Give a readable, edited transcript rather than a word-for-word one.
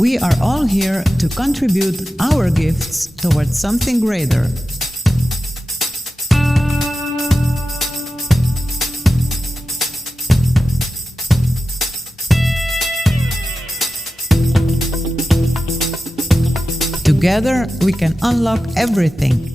We are all here to contribute our gifts towards something greater. Together, we can unlock everything.